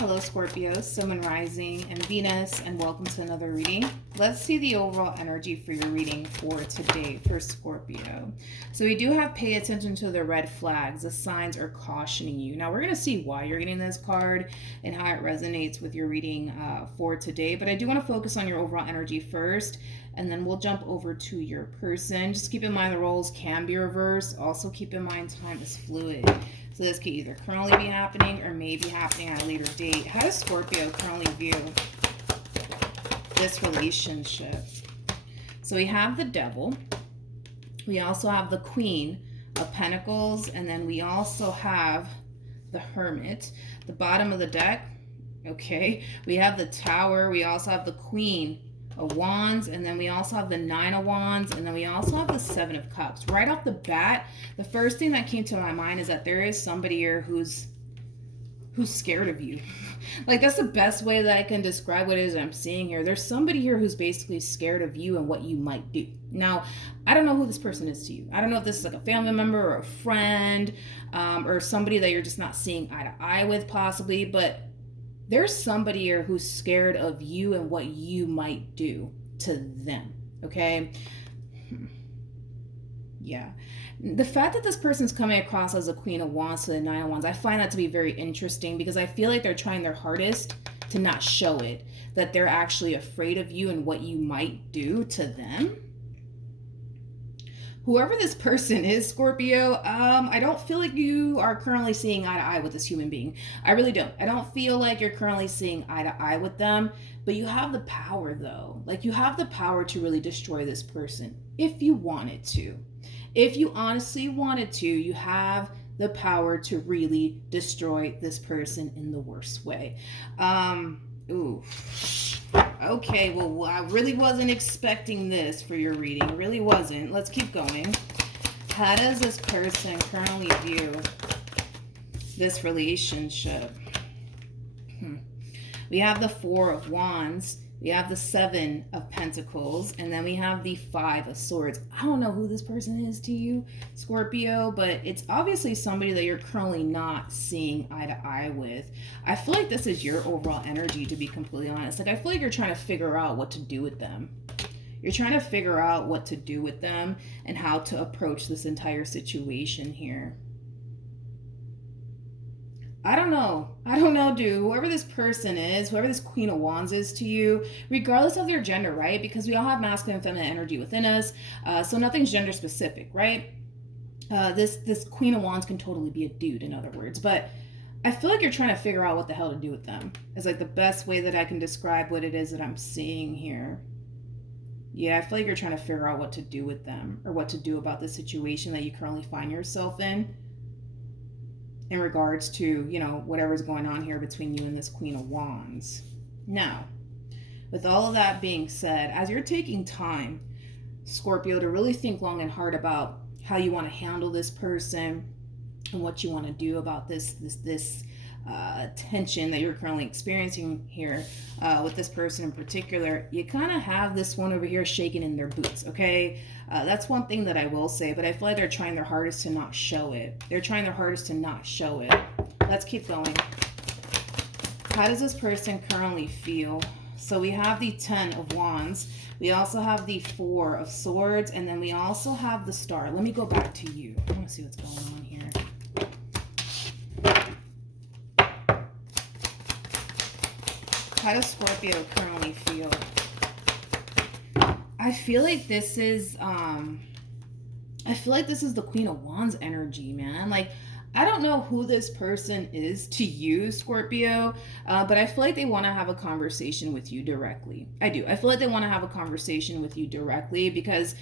Hello, Scorpio, Sun and Rising, and Venus, and welcome to another reading. Let's see the overall energy for your reading for today for Scorpio. So we do have pay attention to the red flags. The signs are cautioning you. Now we're going to see why you're getting this card and how it resonates with your reading for today. But I do want to focus on your overall energy first, and then we'll jump over to your person. Just keep in mind the roles can be reversed. Also keep in mind time is fluid. So this could either currently be happening or may be happening at a later date. How does Scorpio currently view this relationship? So we have the Devil. We also have the Queen of Pentacles. And then we also have the Hermit. The bottom of the deck, okay. We have the Tower. We also have the Queen of Wands, and then we also have the Nine of Wands, and then we also have the Seven of Cups. Right off the bat, the first thing that came to my mind is that there is somebody here who's scared of you. Like, that's the best way that I can describe what it is I'm seeing here. There's somebody here who's basically scared of you and what you might do. Now, I don't know who this person is to you. I don't know if this is like a family member or a friend, or somebody that you're just not seeing eye to eye with possibly, but there's somebody here who's scared of you and what you might do to them, okay? Yeah. The fact that this person's coming across as a Queen of Wands to the Nine of Wands, I find that to be very interesting because I feel like they're trying their hardest to not show it, that they're actually afraid of you and what you might do to them. Whoever this person is, Scorpio, I don't feel like you are currently seeing eye to eye with this human being. I really don't. I don't feel like you're currently seeing eye to eye with them, but you have the power though. Like, you have the power to really destroy this person if you wanted to. If you honestly wanted to, you have the power to really destroy this person in the worst way. Ooh. Okay, well, I really wasn't expecting this for your reading. Really wasn't. Let's keep going. How does this person currently view this relationship? We have the Four of Wands. We have the Seven of Pentacles. And then we have the Five of Swords. I don't know who this person is to you, Scorpio, but it's obviously somebody that you're currently not seeing eye to eye with. I feel like this is your overall energy, to be completely honest. Like, I feel like you're trying to figure out what to do with them. You're trying to figure out what to do with them and how to approach this entire situation here. I don't know, dude. Whoever this person is, whoever this Queen of Wands is to you, regardless of their gender, right? Because we all have masculine and feminine energy within us. So nothing's gender specific, right? This Queen of Wands can totally be a dude, in other words. But I feel like you're trying to figure out what the hell to do with them. It's like the best way that I can describe what it is that I'm seeing here. Yeah, I feel like you're trying to figure out what to do with them or what to do about the situation that you currently find yourself in regards to, you know, whatever's going on here between you and this Queen of Wands. Now, with all of that being said, as you're taking time, Scorpio, to really think long and hard about how you want to handle this person and what you want to do about this tension that you're currently experiencing here with this person in particular, you kind of have this one over here shaking in their boots, okay? That's one thing that I will say, but I feel like they're trying their hardest to not show it. They're trying their hardest to not show it. Let's keep going. How does this person currently feel? So we have the Ten of Wands. We also have the Four of Swords, and then we also have the Star. Let me go back to you. I want to see what's going on here. How does Scorpio currently feel? I feel like this is the Queen of Wands energy, man. Like, I don't know who this person is to you, Scorpio, but I feel like they want to have a conversation with you directly. I do. I feel like they want to have a conversation with you directly because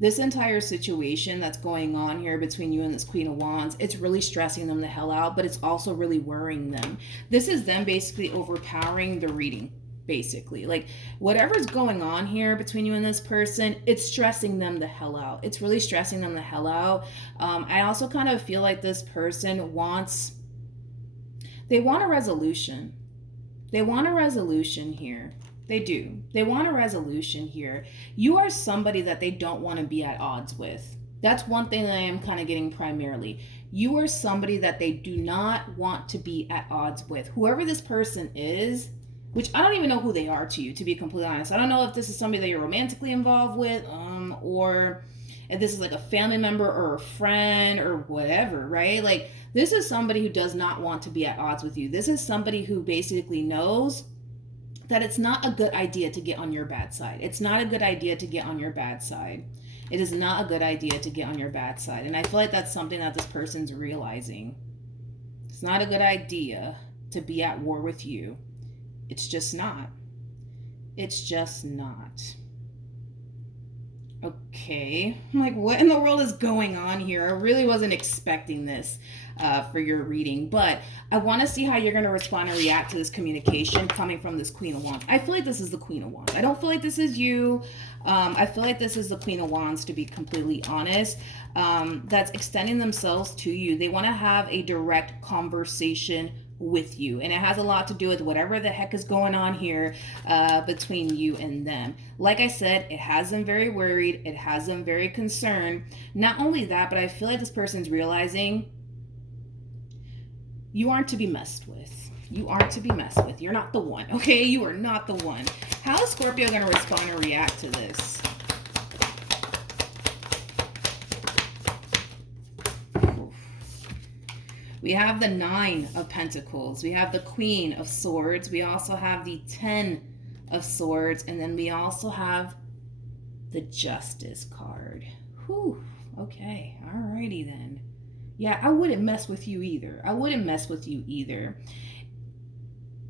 this entire situation that's going on here between you and this Queen of Wands, it's really stressing them the hell out, but it's also really worrying them. This is them basically overpowering the reading, basically. Like, whatever's going on here between you and this person, it's stressing them the hell out. It's really stressing them the hell out. I also kind of feel like this person wants a resolution. They want a resolution here. They do. They want a resolution here. You are somebody that they don't want to be at odds with. That's one thing that I am kind of getting primarily. You are somebody that they do not want to be at odds with. Whoever this person is, which I don't even know who they are to you, to be completely honest. I don't know if this is somebody that you're romantically involved with, or if this is like a family member or a friend or whatever, right? Like, this is somebody who does not want to be at odds with you. This is somebody who basically knows that it's not a good idea to get on your bad side. It's not a good idea to get on your bad side. It is not a good idea to get on your bad side. And I feel like that's something that this person's realizing. It's not a good idea to be at war with you. It's just not. It's just not. Okay. I'm like, what in the world is going on here? I really wasn't expecting this for your reading, but I want to see how you're going to respond and react to this communication coming from this Queen of Wands. I feel like this is the Queen of Wands. I don't feel like this is you. I feel like this is the Queen of Wands, to be completely honest, that's extending themselves to you. They want to have a direct conversation with you, and it has a lot to do with whatever the heck is going on here between you and them. Like I said, it has them very worried. It has them very concerned. Not only that, but I feel like this person's realizing you aren't to be messed with. You aren't to be messed with. You're not the one, okay? You are not the one. How is Scorpio going to respond or react to this? We have the 9 of Pentacles. We have the Queen of Swords. We also have the 10 of Swords. And then we also have the Justice card. Whew. Okay. Alrighty then. Yeah, I wouldn't mess with you either. I wouldn't mess with you either.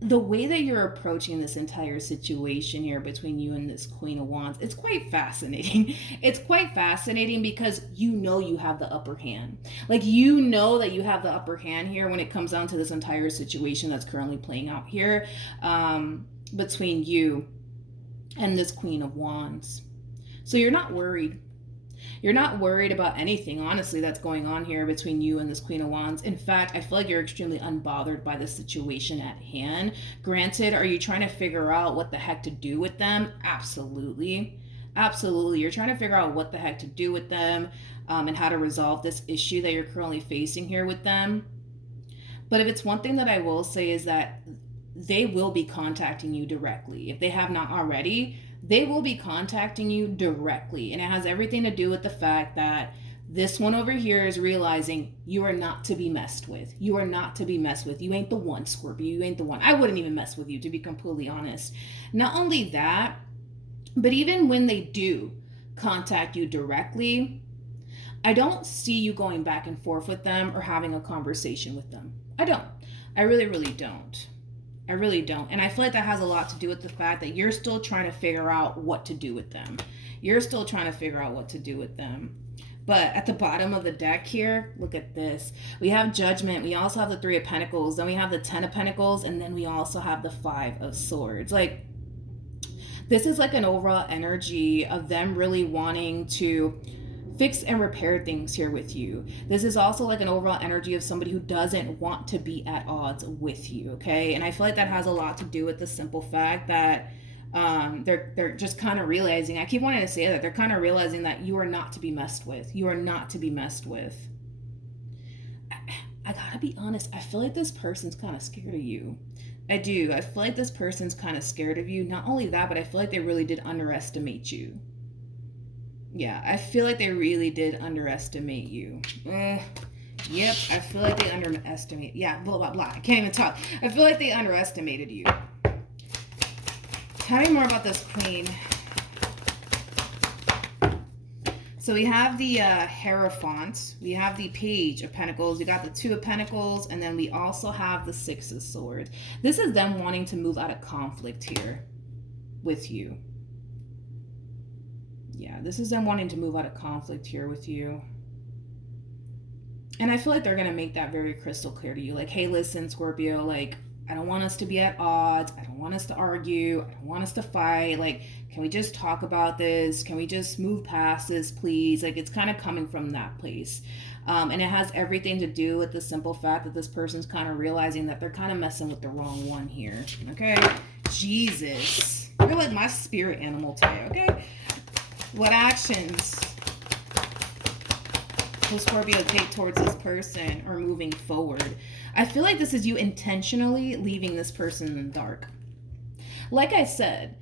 The way that you're approaching this entire situation here between you and this Queen of Wands, it's quite fascinating. It's quite fascinating because you know you have the upper hand. Like, you know that you have the upper hand here when it comes down to this entire situation that's currently playing out here between you and this Queen of Wands. So you're not worried. You're not worried about anything, honestly, that's going on here between you and this Queen of Wands. In fact, I feel like you're extremely unbothered by the situation at hand. Granted, are you trying to figure out what the heck to do with them? Absolutely. Absolutely. You're trying to figure out what the heck to do with them and how to resolve this issue that you're currently facing here with them. But if it's one thing that I will say is that they will be contacting you directly. If they have not already, they will be contacting you directly. And it has everything to do with the fact that this one over here is realizing you are not to be messed with. You are not to be messed with. You ain't the one, Scorpio. You ain't the one. I wouldn't even mess with you, to be completely honest. Not only that, but even when they do contact you directly, I don't see you going back and forth with them or having a conversation with them. I don't. I really, really don't. I really don't. And I feel like that has a lot to do with the fact that you're still trying to figure out what to do with them. You're still trying to figure out what to do with them. But at the bottom of the deck here, look at this. We have Judgment. We also have the 3 of Pentacles. Then we have the 10 of Pentacles. And then we also have the 5 of Swords. Like, this is like an overall energy of them really wanting to fix and repair things here with you. This is also like an overall energy of somebody who doesn't want to be at odds with you, okay? And I feel like that has a lot to do with the simple fact that they're just kind of realizing, I keep wanting to say that, they're kind of realizing that you are not to be messed with. You are not to be messed with. I gotta be honest, I feel like this person's kind of scared of you. I do. I feel like this person's kind of scared of you. Not only that, but I feel like they really did underestimate you. Yeah, I feel like they really did underestimate you. Yep, I feel like they underestimate. Yeah, blah, blah, blah. I can't even talk. I feel like they underestimated you. Tell me more about this Queen. So we have the Hierophant. We have the Page of Pentacles. We got the 2 of Pentacles. And then we also have the 6 of Swords. This is them wanting to move out of conflict here with you. Yeah, this is them wanting to move out of conflict here with you. And I feel like they're going to make that very crystal clear to you. Like, hey, listen, Scorpio, like, I don't want us to be at odds. I don't want us to argue. I don't want us to fight. Like, can we just talk about this? Can we just move past this, please? Like, it's kind of coming from that place. And it has everything to do with the simple fact that this person's kind of realizing that they're kind of messing with the wrong one here. Okay? Jesus. You're like my spirit animal today, okay? What actions will Scorpio take towards this person or moving forward? I feel like this is you intentionally leaving this person in the dark. Like I said,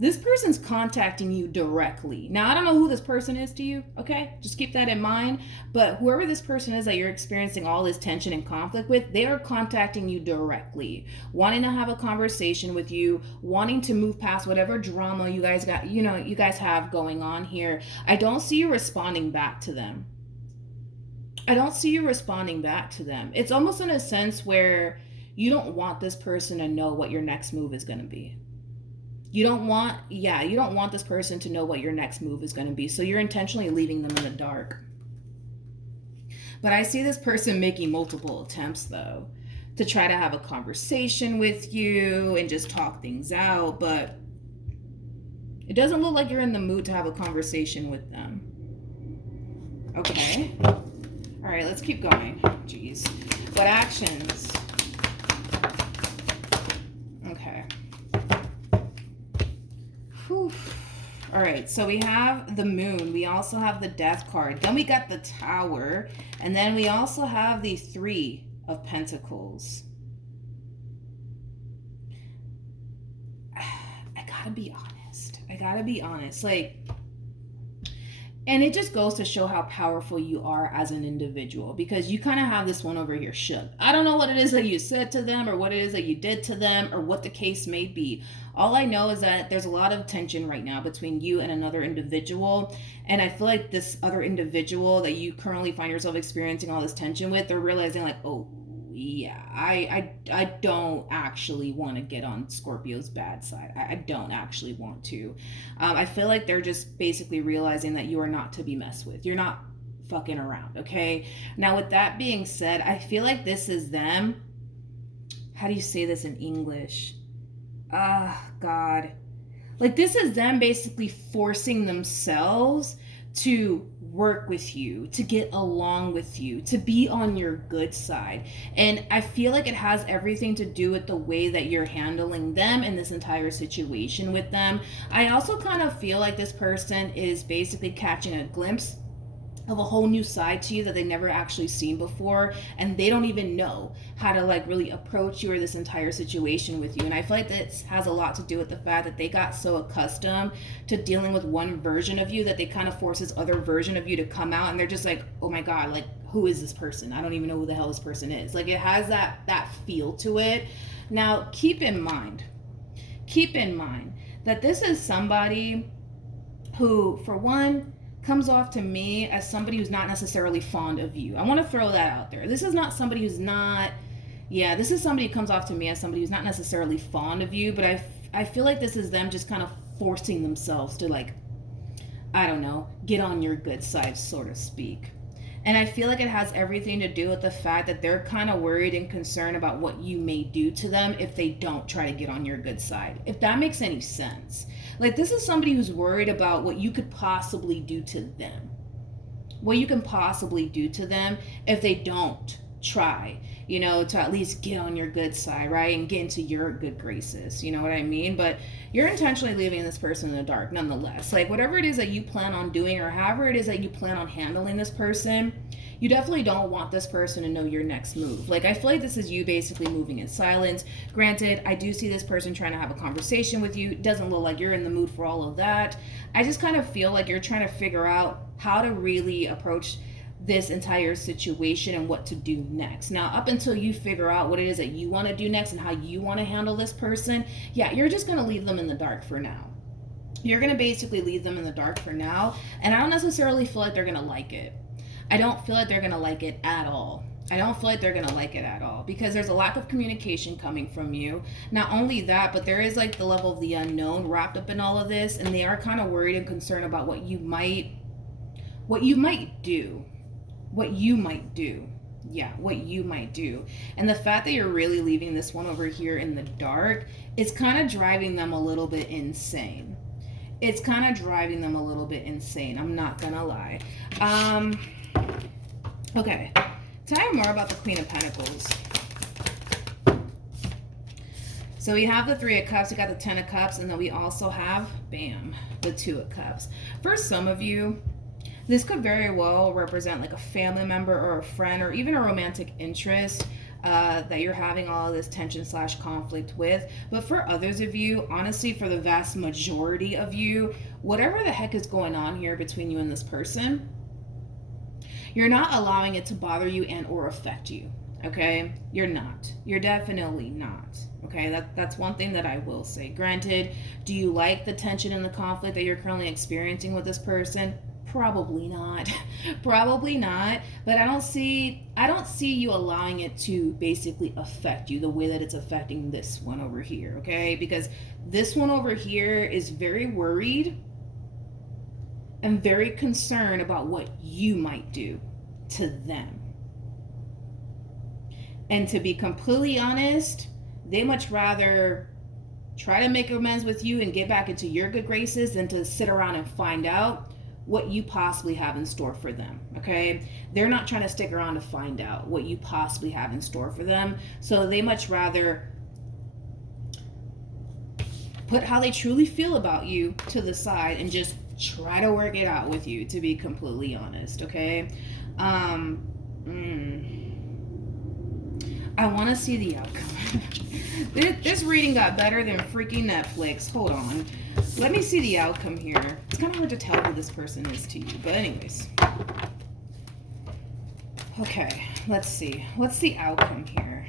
this person's contacting you directly. Now, I don't know who this person is to you, okay? Just keep that in mind. But whoever this person is that you're experiencing all this tension and conflict with, they are contacting you directly, wanting to have a conversation with you, wanting to move past whatever drama you guys got, you guys have going on here. I don't see you responding back to them. I don't see you responding back to them. It's almost in a sense where you don't want this person to know what your next move is going to be. You don't want this person to know what your next move is going to be. So you're intentionally leaving them in the dark. But I see this person making multiple attempts, though, to try to have a conversation with you and just talk things out. But it doesn't look like you're in the mood to have a conversation with them. Okay. All right, let's keep going. Jeez. What actions? Okay. Whew. All right, so we have the moon. We also have the death card. Then we got the tower. And then we also have the 3 of Pentacles. I gotta be honest. Like, and it just goes to show how powerful you are as an individual, because you kind of have this one over here shook. I don't know what it is that you said to them or what it is that you did to them or what the case may be. All I know is that there's a lot of tension right now between you and another individual. And I feel like this other individual that you currently find yourself experiencing all this tension with, they're realizing like, oh, yeah, I don't actually want to get on Scorpio's bad side. I don't actually want to. I feel like they're just basically realizing that you are not to be messed with. You're not fucking around, okay? Now, with that being said, I feel like this is them. How do you say this in English? God. Like, this is them basically forcing themselves to work with you, to get along with you, to be on your good side. And I feel like it has everything to do with the way that you're handling them in this entire situation with them. I also kind of feel like this person is basically catching a glimpse of a whole new side to you that they never actually seen before, and they don't even know how to like really approach you or this entire situation with you. And I feel like this has a lot to do with the fact that they got so accustomed to dealing with one version of you that they kind of force this other version of you to come out, and they're just like, oh my god, like, who is this person? I don't even know who the hell this person is. Like, it has that feel to it. Now, keep in mind that this is somebody who, for one, comes off to me as somebody who's not necessarily fond of you. I want to throw that out there. This is not somebody who's not, this is somebody who comes off to me as somebody who's not necessarily fond of you, but I feel like this is them just kind of forcing themselves to, like, I don't know, get on your good side, so to speak. And I feel like it has everything to do with the fact that they're kind of worried and concerned about what you may do to them if they don't try to get on your good side. If that makes any sense. Like, this is somebody who's worried about what you could possibly do to them. What you can possibly do to them if they don't try, to at least get on your good side, right? And get into your good graces. You know what I mean? But you're intentionally leaving this person in the dark nonetheless. Like, whatever it is that you plan on doing or however it is that you plan on handling this person, you definitely don't want this person to know your next move. Like, I feel like this is you basically moving in silence. Granted, I do see this person trying to have a conversation with you. It doesn't look like you're in the mood for all of that. I just kind of feel like you're trying to figure out how to really approach this entire situation and what to do next. Now, up until you figure out what it is that you want to do next and how you want to handle this person, you're just going to leave them in the dark for now. You're going to basically leave them in the dark for now, and I don't necessarily feel like they're going to like it. I don't feel like they're going to like it at all. Because there's a lack of communication coming from you. Not only that, but there is like the level of the unknown wrapped up in all of this, and they are kind of worried and concerned about what you might do. What you might do. And the fact that you're really leaving this one over here in the dark is kind of driving them a little bit insane. I'm not gonna lie. Okay, tell me more about the Queen of Pentacles. So we have the 3 of Cups, we got the 10 of Cups, and then we also have, bam, the 2 of Cups. For some of you, This could very well represent like a family member or a friend or even a romantic interest that you're having all of this tension slash conflict with. But for others of you, honestly, for the vast majority of you, whatever the heck is going on here between you and this person, you're not allowing it to bother you and or affect you. Okay, you're not. You're definitely not. Okay, that's one thing that I will say. Granted, do you like the tension and the conflict that you're currently experiencing with this person? Probably not. Probably not. But I don't see you allowing it to basically affect you the way that it's affecting this one over here, okay? Because this one over here is very worried and very concerned about what you might do to them. And to be completely honest, they much rather try to make amends with you and get back into your good graces than to sit around and find out what you possibly have in store for them, okay? They're not trying to stick around to find out what you possibly have in store for them. So they much rather put how they truly feel about you to the side and just try to work it out with you, to be completely honest, okay? I want to see the outcome. This reading got better than freaking Netflix. Hold on. Let me see the outcome here. It's kind of hard to tell who this person is to you. But anyways. Okay, let's see. What's the outcome here?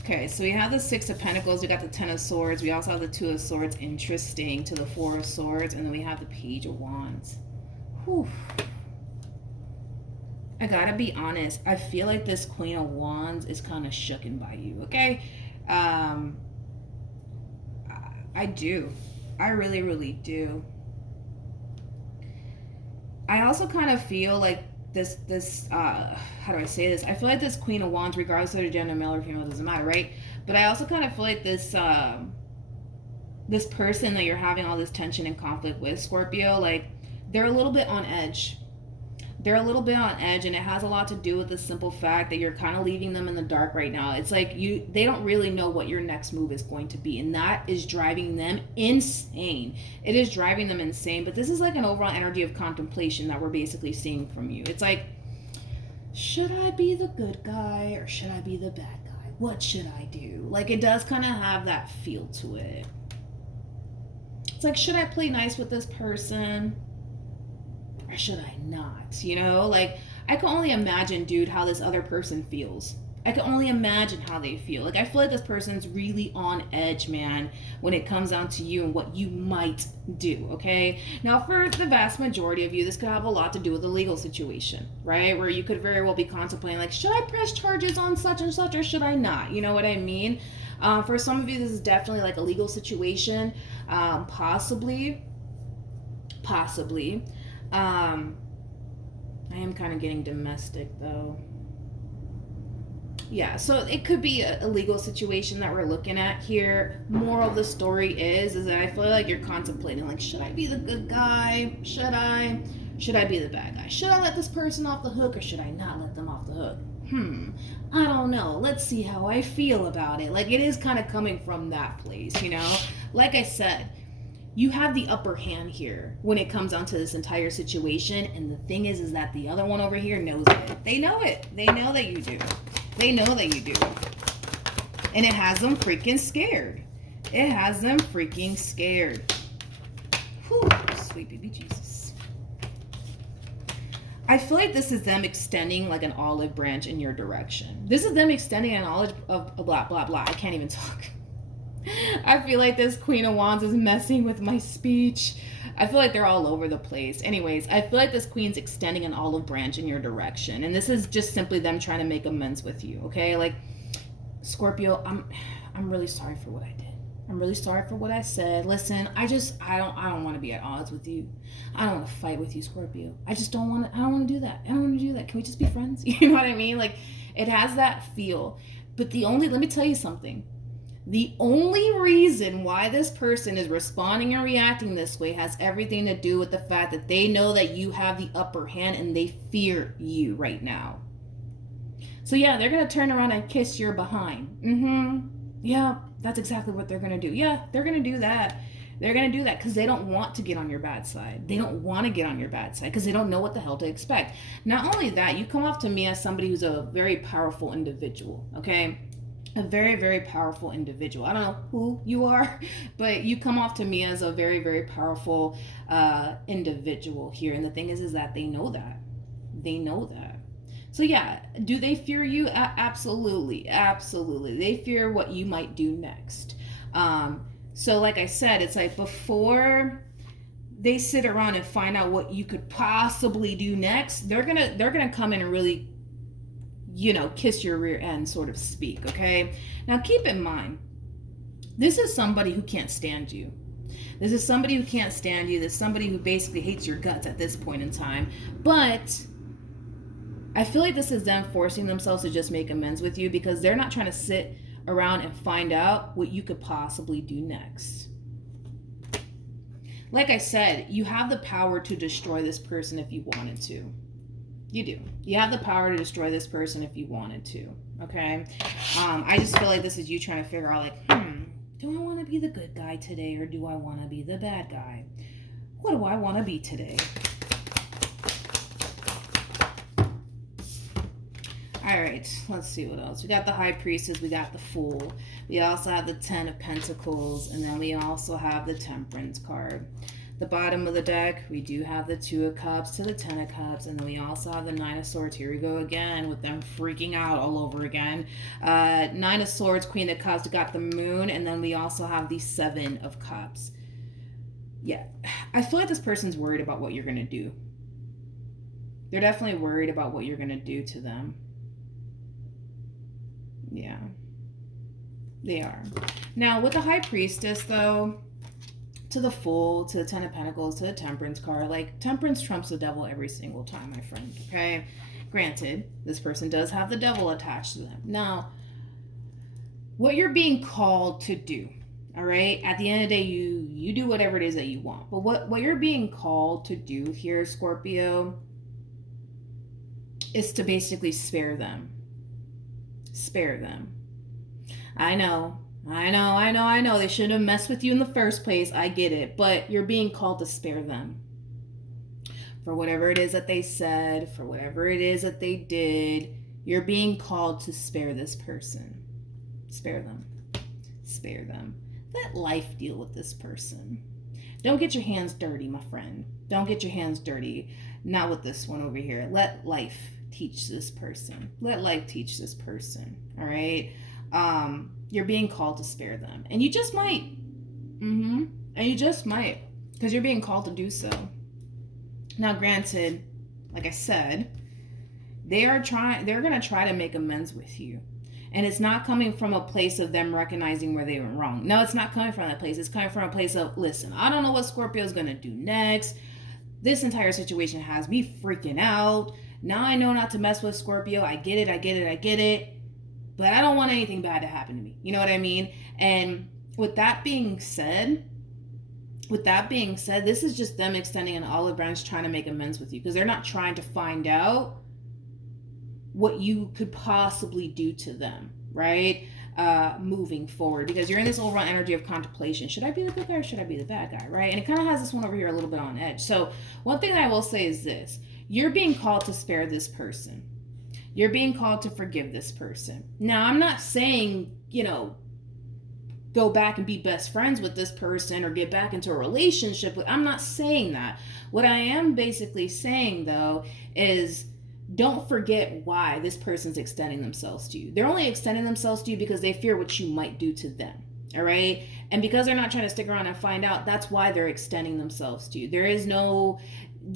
Okay, so we have the Six of Pentacles, we got the Ten of Swords, we also have the Two of Swords, interesting, to the Four of Swords, and then we have the Page of Wands. Whew. I gotta be honest, I feel like this Queen of Wands is kind of shooken by you, okay? I do. I really, really do. I also kind of feel like this how do I say this? I feel like this Queen of Wands, regardless of their gender, male or female, doesn't matter, right? But I also kind of feel like this this person that you're having all this tension and conflict with, Scorpio, like they're a little bit on edge. They're a little bit on edge, and it has a lot to do with the simple fact that you're kind of leaving them in the dark right now. It's like they don't really know what your next move is going to be, and that is driving them insane. It is driving them insane, but this is like an overall energy of contemplation that we're basically seeing from you. It's like, should I be the good guy or should I be the bad guy? What should I do? Like, it does kind of have that feel to it. It's like, should I play nice with this person? Or should I not? You know, like, I can only imagine, dude, how this other person feels. I can only imagine how they feel. Like, I feel like this person's really on edge, man, when it comes down to you and what you might do, okay? Now, for the vast majority of you, this could have a lot to do with a legal situation, right? Where you could very well be contemplating, like, should I press charges on such and such or should I not? You know what I mean? For some of you, this is definitely like a legal situation. Possibly. I am kind of getting domestic, though. Yeah, so it could be a legal situation that we're looking at here. Moral of the story is that I feel like you're contemplating, like, should I be the good guy? Should I be the bad guy? Should I let this person off the hook or should I not let them off the hook? I don't know. Let's see how I feel about it. Like, it is kind of coming from that place, you know? Like I said, you have the upper hand here when it comes down to this entire situation. And the thing is that the other one over here knows it. They know it. They know that you do. They know that you do. And it has them freaking scared. It has them freaking scared. Whew, sweet baby Jesus. I feel like this is them extending like an olive branch in your direction. This is them extending an olive of blah, blah, blah. I can't even talk. I feel like this Queen of Wands is messing with my speech. I feel like they're all over the place. Anyways, I feel like this Queen's extending an olive branch in your direction. And this is just simply them trying to make amends with you, okay? Like, Scorpio, I'm really sorry for what I did. I'm really sorry for what I said. Listen, I don't want to be at odds with you. I don't want to fight with you, Scorpio. I don't want to do that. I don't want to do that. Can we just be friends? You know what I mean? Like, it has that feel. But let me tell you something. The only reason why this person is responding and reacting this way has everything to do with the fact that they know that you have the upper hand and they fear you right now. So yeah, they're going to turn around and kiss your behind. Yeah, That's exactly what they're going to do. Yeah, they're going to do that. They're going to do that because they don't want to get on your bad side. They don't want to get on your bad side because they don't know what the hell to expect. Not only that, you come off to me as somebody who's a very powerful individual, okay? A very, very powerful individual. I don't know who you are, but you come off to me as a very, very powerful individual here. And the thing is that they know that. They know that. So yeah, do they fear you? Absolutely, absolutely. They fear what you might do next. So like I said, it's like before they sit around and find out what you could possibly do next, they're gonna come in and really, kiss your rear end, sort of speak. Okay. Now keep in mind, this is somebody who can't stand you. This is somebody who can't stand you. This is somebody who basically hates your guts at this point in time. But I feel like this is them forcing themselves to just make amends with you because they're not trying to sit around and find out what you could possibly do next. Like I said, you have the power to destroy this person if you wanted to. You do. You have the power to destroy this person if you wanted to. Okay? I just feel like this is you trying to figure out, like, do I want to be the good guy today or do I want to be the bad guy? What do I want to be today? All right, let's see what else. We got the High Priestess, we got the Fool. We also have the Ten of Pentacles, and then we also have the Temperance card. The bottom of the deck, we do have the Two of Cups to the Ten of Cups, and then we also have the Nine of Swords. Here we go again with them freaking out all over again. Nine of Swords, Queen of Cups, we got the Moon, and then we also have the Seven of Cups. Yeah, I feel like this person's worried about what you're going to do. They're definitely worried about what you're going to do to them. Yeah, they are. Now, with the High Priestess, though, to the Fool, to the Ten of Pentacles, to the Temperance card, like, Temperance trumps the devil every single time, my friend, okay? Granted, this person does have the devil attached to them. Now, what you're being called to do, all right? At the end of the day, you do whatever it is that you want. But what you're being called to do here, Scorpio, is to basically spare them. Spare them. I know. They shouldn't have messed with you in the first place. I get it. But you're being called to spare them. For whatever it is that they said, for whatever it is that they did, you're being called to spare this person. Spare them. Spare them. Let life deal with this person. Don't get your hands dirty, my friend. Don't get your hands dirty. Not with this one over here. Let life teach this person. Let life teach this person. All right. You're being called to spare them, and you just might. And you just might, because you're being called to do so. Now, granted, like I said, they're going to try to make amends with you, and it's not coming from a place of them recognizing where they went wrong. No, it's not coming from that place. It's coming from a place of, listen, I don't know what Scorpio is going to do next. This entire situation has me freaking out. Now I know not to mess with Scorpio. I get it. But I don't want anything bad to happen to me. You know what I mean? And with that being said, this is just them extending an olive branch trying to make amends with you, because they're not trying to find out what you could possibly do to them, right? Moving forward, because you're in this overall energy of contemplation. Should I be the good guy or should I be the bad guy, right? And it kind of has this one over here a little bit on edge. So one thing that I will say is this. You're being called to spare this person. You're being called to forgive this person. Now, I'm not saying, go back and be best friends with this person or get back into a relationship with. I'm not saying that. What I am basically saying, though, is don't forget why this person's extending themselves to you. They're only extending themselves to you because they fear what you might do to them. All right? And because they're not trying to stick around and find out, that's why they're extending themselves to you. There is no,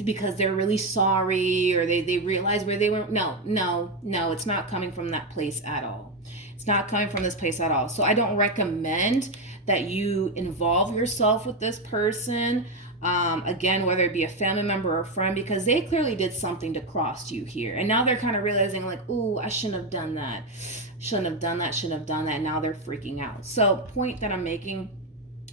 because they're really sorry or they realize where they went. No, it's not coming from that place at all. It's not coming from this place at all. So I don't recommend that you involve yourself with this person. Again, whether it be a family member or a friend, because they clearly did something to cross you here. And now they're kind of realizing like, ooh, I shouldn't have done that. Shouldn't have done that. And now they're freaking out. So point that I'm making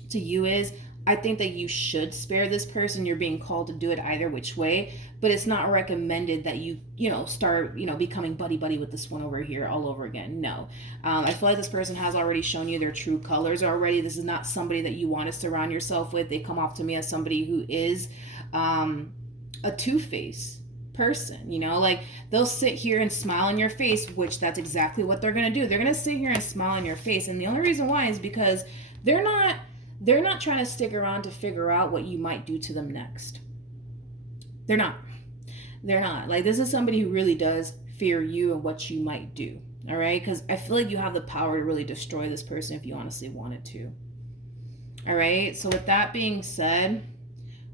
to you is, I think that you should spare this person. You're being called to do it either which way, but it's not recommended that you start, becoming buddy buddy with this one over here all over again. No. I feel like this person has already shown you their true colors already. This is not somebody that you want to surround yourself with. They come off to me as somebody who is a two-faced person, like they'll sit here and smile in your face, which that's exactly what they're going to do. They're going to sit here and smile in your face. And the only reason why is because they're not trying to stick around to figure out what you might do to them next. They're not. Like, this is somebody who really does fear you and what you might do. All right? Because I feel like you have the power to really destroy this person if you honestly wanted to. All right? So with that being said,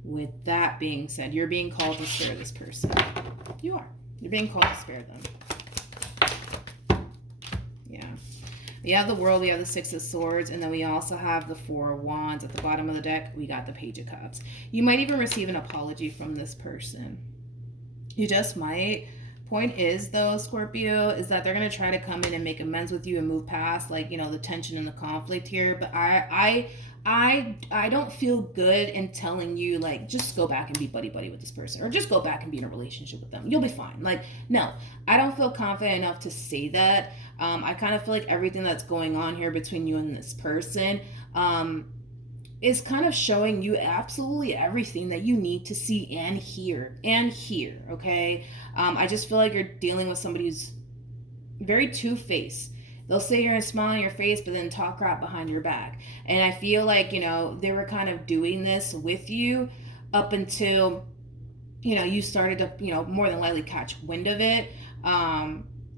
you're being called to spare this person. You are. You're being called to spare them. Yeah. We have the World, we have the Six of Swords, and then we also have the Four of Wands. At the bottom of the deck, we got the Page of Cups. You might even receive an apology from this person. You just might. Point is, though, Scorpio, is that they're going to try to come in and make amends with you and move past, the tension and the conflict here. But I don't feel good in telling you, just go back and be buddy-buddy with this person. Or just go back and be in a relationship with them. You'll be fine. No. I don't feel confident enough to say that. I kind of feel like everything that's going on here between you and this person is kind of showing you absolutely everything that you need to see and hear. Okay? I just feel like you're dealing with somebody who's very two-faced. They'll sit here and smile in your face, but then talk crap behind your back. And I feel like, they were kind of doing this with you up until, you started to, more than likely catch wind of it.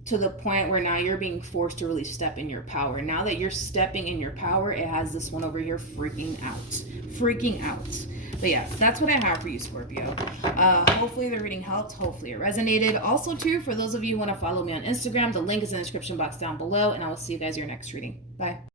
To the point where now you're being forced to really step in your power. Now that you're stepping in your power, it has this one over here freaking out. But yeah, that's what I have for you, Scorpio. Hopefully the reading helped. Hopefully it resonated. Also, too, for those of you who want to follow me on Instagram, the link is in the description box down below, and I will see you guys in your next reading. Bye.